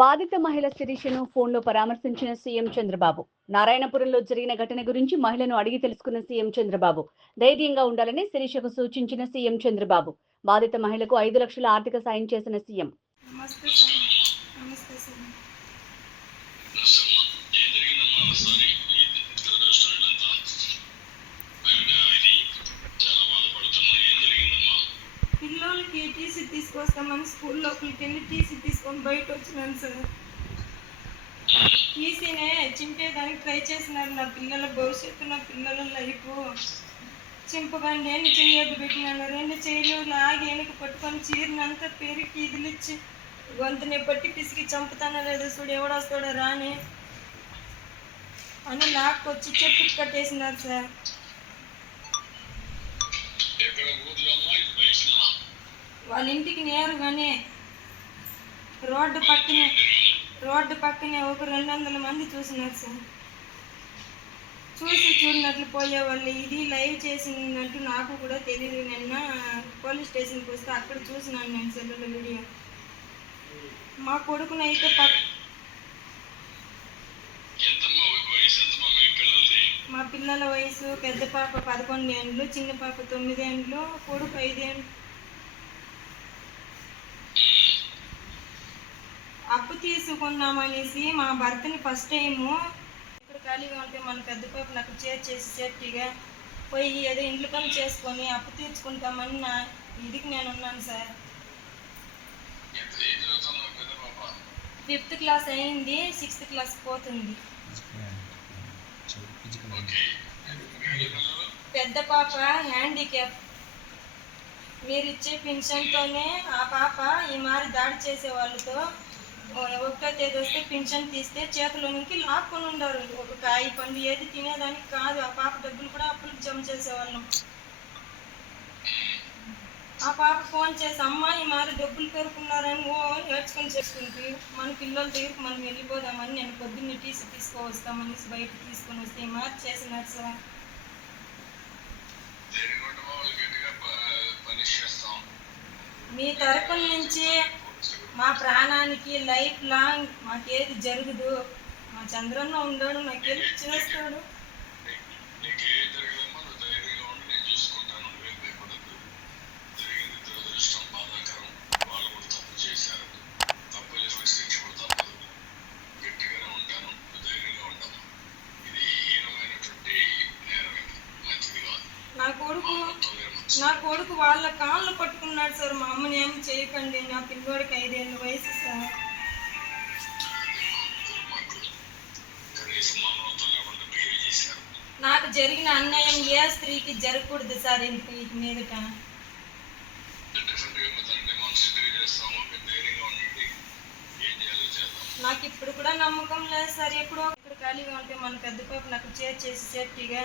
బాధిత మహిళ శిరీషను ఫోన్లో పరామర్శించిన సీఎం చంద్రబాబు. నారాయణపురంలో జరిగిన ఘటన గురించి మహిళను అడిగి తెలుసుకున్న సీఎం చంద్రబాబు. ధైర్యంగా ఉండాలని శిరీషకు సూచించిన సీఎం చంద్రబాబు. బాధిత మహిళకు 5 లక్షల ఆర్థిక సాయం చేసిన సీఎం. పిల్లలకి టీసీ తీసుకొస్తామని స్కూల్ లోపలికి వెళ్ళి టీసీ తీసుకొని బయట వచ్చినాను సార్. టీసీనే చింపేదానికి ట్రై చేసినారు. నా పిల్లల భవిష్యత్తు, నా పిల్లల లైఫ్ చింపకండి అని చెయ్యొద్దు పెట్టినాను. 2 చెయ్యలు లాగి వెనక పట్టుకొని చీరనంతా పెరిగి ఇదిలిచ్చి గొంతుని పట్టి పిసికి చంపుతానో లేదో చూడు, ఎవడొస్తాడో రాని అని లాక్కొచ్చి చెట్టుకు కట్టేసినారు సార్. వాళ్ళ ఇంటికి నేరుగానే రోడ్డు పక్కనే ఒక 200 మంది చూసినారు సార్. చూసి చూడనట్లు పోయేవాళ్ళు. ఇది లైవ్ చేసినట్టు నాకు కూడా తెలియదు. నిన్న పోలీస్ స్టేషన్కి వస్తే అక్కడ చూసినాను నేను సెల్లులో వీడియో. మా కొడుకునైతే మా పిల్లల వయసు పెద్ద పాప 11 ఏండ్లు, చిన్న పాప 9 ఏండ్లు, కొడుకు 5 ఏండ్లు. అప్పు తీసుకున్నామనేసి మా భర్తని ఫస్ట్ టైము ఇక్కడ ఖాళీగా ఉంటే మన పెద్ద పాపను అక్కడ చేర్చేసి సేఫ్టీగా పోయి ఏదో ఇంట్లో పని చేసుకొని అప్పు తీర్చుకుంటామని నా ఇదికి నేను ఉన్నాను సార్. 5th క్లాస్ అయింది, 6th క్లాస్ పోతుంది. పెద్ద పాప హ్యాండిక్యాప్. మీరు ఇచ్చే పెన్షన్తోనే ఆ పాప ఈ మారి దాడి చేసే వాళ్ళతో 1వ తేదీ వస్తే పెన్షన్ తీస్తే చేతిలో నుంచి లాక్కొని ఉండరు. ఒక కాయ పండు ఏది తినేదానికి కాదు. ఆ పాప డబ్బులు కూడా అప్పులకు జమ చేసేవాళ్ళం. ఆ పాప ఫోన్ చేసి అమ్మ ఈ మారి డబ్బులు పెరుకున్నారని నేర్చుకొని చేసుకుంటూ మన పిల్లల దగ్గరికి మనం వెళ్ళిపోదామని నేను పొద్దున్నే టీసీ తీసుకువస్తామని బయట తీసుకొని వస్తే ఈ మారి చేసినారు సార్. మీ తరపున నుంచి మా ప్రాణానికి లైఫ్ లాంగ్ మాకేది జరగదు. మా చంద్రన్న ఉండడు, నాకు హెల్ప్ చేస్తాడు. నా కొడుకు వాళ్ళ కాళ్ళు పట్టుకున్నాడు సార్. మా అమ్మని ఏమి చేయకండి, నా పిల్లోడికి 5 ఏళ్ళ వయసు సార్. నాకు జరిగిన అన్యాయం ఏ స్త్రీకి జరగకూడదు సార్. ఇంటి మీదట నాకు ఇప్పుడు కూడా నమ్మకం లేదు సార్. ఎప్పుడో ఇక్కడ ఖాళీగా ఉంటే మన పెద్ద పాపను అక్కడ చేర్చేసి సేఫ్టీగా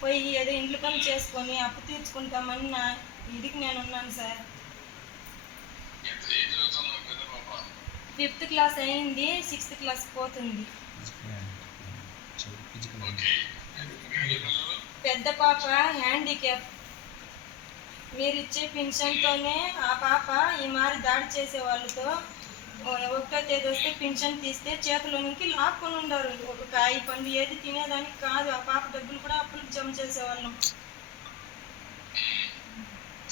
పోయి ఏదో ఇంట్లో పని చేసుకొని అప్పు తీర్చుకుంటామని నా ఇదికి నేను ఉన్నాను సార్. 5th క్లాస్ అయింది, 6th క్లాస్ పోతుంది. పెద్ద పాప హ్యాండిక్యాప్. మీరు ఇచ్చే పెన్షన్తోనే ఆ పాప ఈ మారి దాడి చేసే వాళ్ళతో 1వ తేదీ వస్తే పెన్షన్ తీస్తే చేతిలో నుంచి లాక్కొని ఉండరు. ఒక కాయ పండు ఏది తినేదానికి కాదు. ఆ పాప డబ్బులు కూడా అప్పులకు జమ చేసేవాళ్ళం.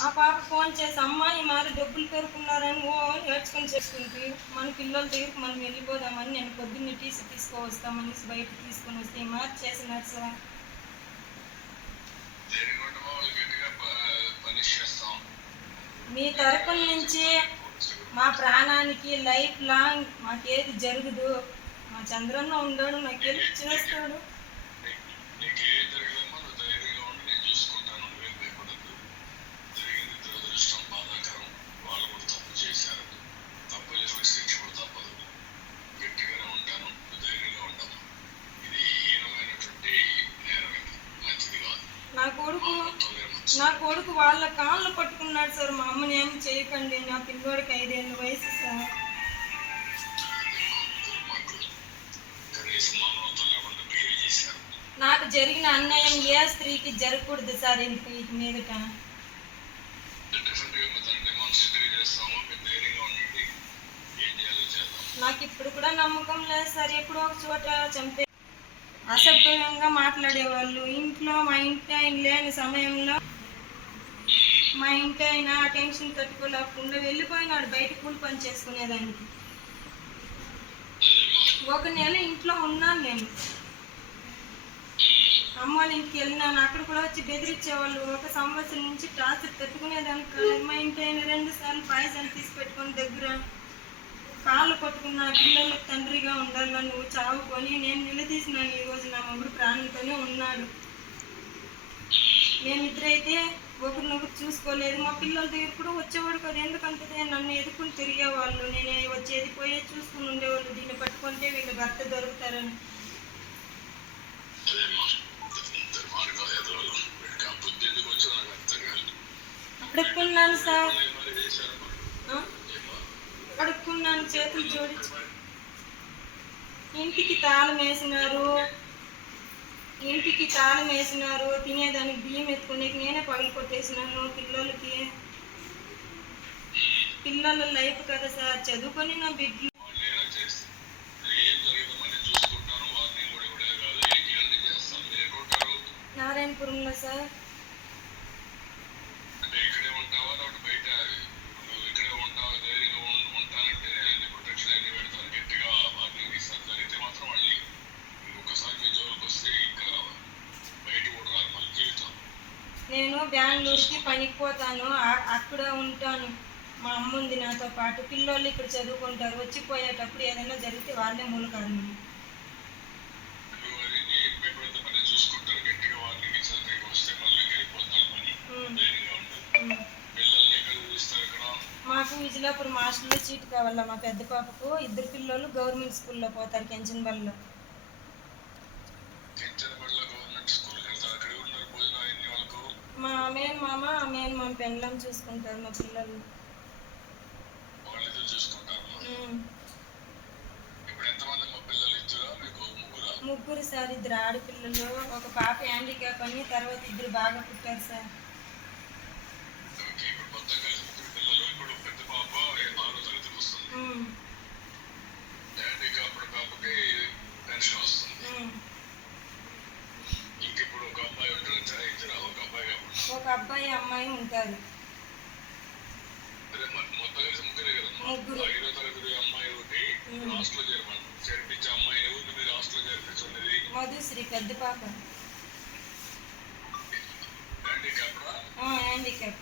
ఆ పాప ఫోన్ చేసి అమ్మ ఈ మారి డబ్బులు పెరుకున్నారని నేర్చుకొని చేసుకుంటూ మన పిల్లల దగ్గరికి మనం వెళ్ళిపోదామని నేను పొద్దున్నే టీసీ తీసుకువస్తామని బయట తీసుకొని వస్తే ఈ మారి చేసినారు సార్. మీ తరపున నుంచి మా ప్రాణానికి లైఫ్ లాంగ్ మాకేది జరగదు. మా చంద్రన్న ఉండడు, నాకు హెల్ప్ చేస్తాడు. నా కొడుకు వాళ్ళ కాళ్ళు పట్టుకున్నాడు సార్. మా అమ్మని ఏమి చేయకండి, నా పిల్లోడికి 5 ఏళ్ళ వయసు సార్. నాకు జరిగిన అన్యాయం ఏ స్త్రీకి జరగకూడదు సార్. ఇంటి మీదట నాకు ఇప్పుడు కూడా నమ్మకం లేదు సార్. ఎప్పుడో ఒక చోట చంపే అసభ్యంగా మాట్లాడేవాళ్ళు. ఇంట్లో మా ఇంటి ఆయన లేని సమయంలో మా ఇంటి ఆయన ఆ టెన్షన్ తట్టుకోలేకుండా వెళ్ళిపోయినాడు బయట కూలి పని చేసుకునేదానికి. ఒక నెల ఇంట్లో ఉన్నాను నేను. అమ్మ వాళ్ళ ఇంటికి వెళ్ళినాను. అక్కడ కూడా వచ్చి బెదిరించేవాళ్ళు. 1 సంవత్సరం నుంచి టార్చర్ తట్టుకునేదానికి మా ఇంటి ఆయన 2 సార్లు పాయసం తీసి పెట్టుకొని దగ్గర కాళ్ళు పట్టుకున్న పిల్లలకు తండ్రిగా ఉండాలని నువ్వు చావుకొని నేను నిలదీసినాను. ఈరోజు నా మొగుడు ప్రాణంతోనే ఉన్నాడు. మేమిద్దరైతే ఒకరినొకరు చూసుకోలేదు. మా పిల్లల దగ్గర కూడా వచ్చేవాడు కదా. ఎందుకంటే నన్ను ఎదుర్కొని తిరిగేవాళ్ళు. నేను వచ్చేది పోయేది చూసుకుని ఉండేవాళ్ళు. దీన్ని పట్టుకుంటే వీళ్ళ భర్త దొరుకుతారని. అడుక్కున్నాను సార్, అడుక్కున్నాను, చేతులు జోడించి. ఇంటికి తాళం వేసినారు. తినేదానికి బియ్యం ఎత్తుకునే నేనే పగలు కొట్టేసినాను. పిల్లల లైఫ్ కదా సార్. చదువుకొని నా బిడ్డలు నారాయణపురంలో సార్. నేను బెంగళూరుకి పనికి పోతాను. అక్కడ ఉంటాను. మా అమ్మ ఉంది నాతో పాటు. పిల్లోళ్ళు ఇక్కడ చదువుకుంటారు. వచ్చిపోయేటప్పుడు ఏదైనా జరిగితే వాళ్ళే మూల కారణం. మాకు విజయలాపురం హాస్టల్లో సీట్ కావాలా. మా పెద్ద పాపకు 2 పిల్లలు గవర్నమెంట్ స్కూల్లో పోతారు. కెంచన్బల్లో. మా మేనమామ పెండ్లం చూసుకుంటారు. మా పిల్లలు ముగ్గురు సార్. 2 ఆడపిల్లలు, ఒక పాప హ్యాండిక్యాప్ అని. తర్వాత 2 బాగా పుట్టారు సార్. ఒక అబ్బాయి అమ్మాయి ఉంటారు. ముగ్గురు. మధుశ్రీ పెద్ద పాప హ్యాండిక్యాప్.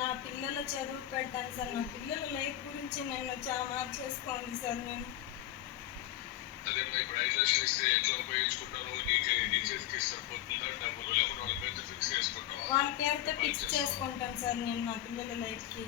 నా పిల్లల చదువు పెట్టాను సార్. నా పిల్లల లైఫ్ గురించి నన్ను చాలా మార్చేసుకోండి సార్. నేను వాళ్ళ పేరుతో ఫిక్స్ చేసుకుంటాను సార్ నేను నా పిల్లల లైఫ్కి.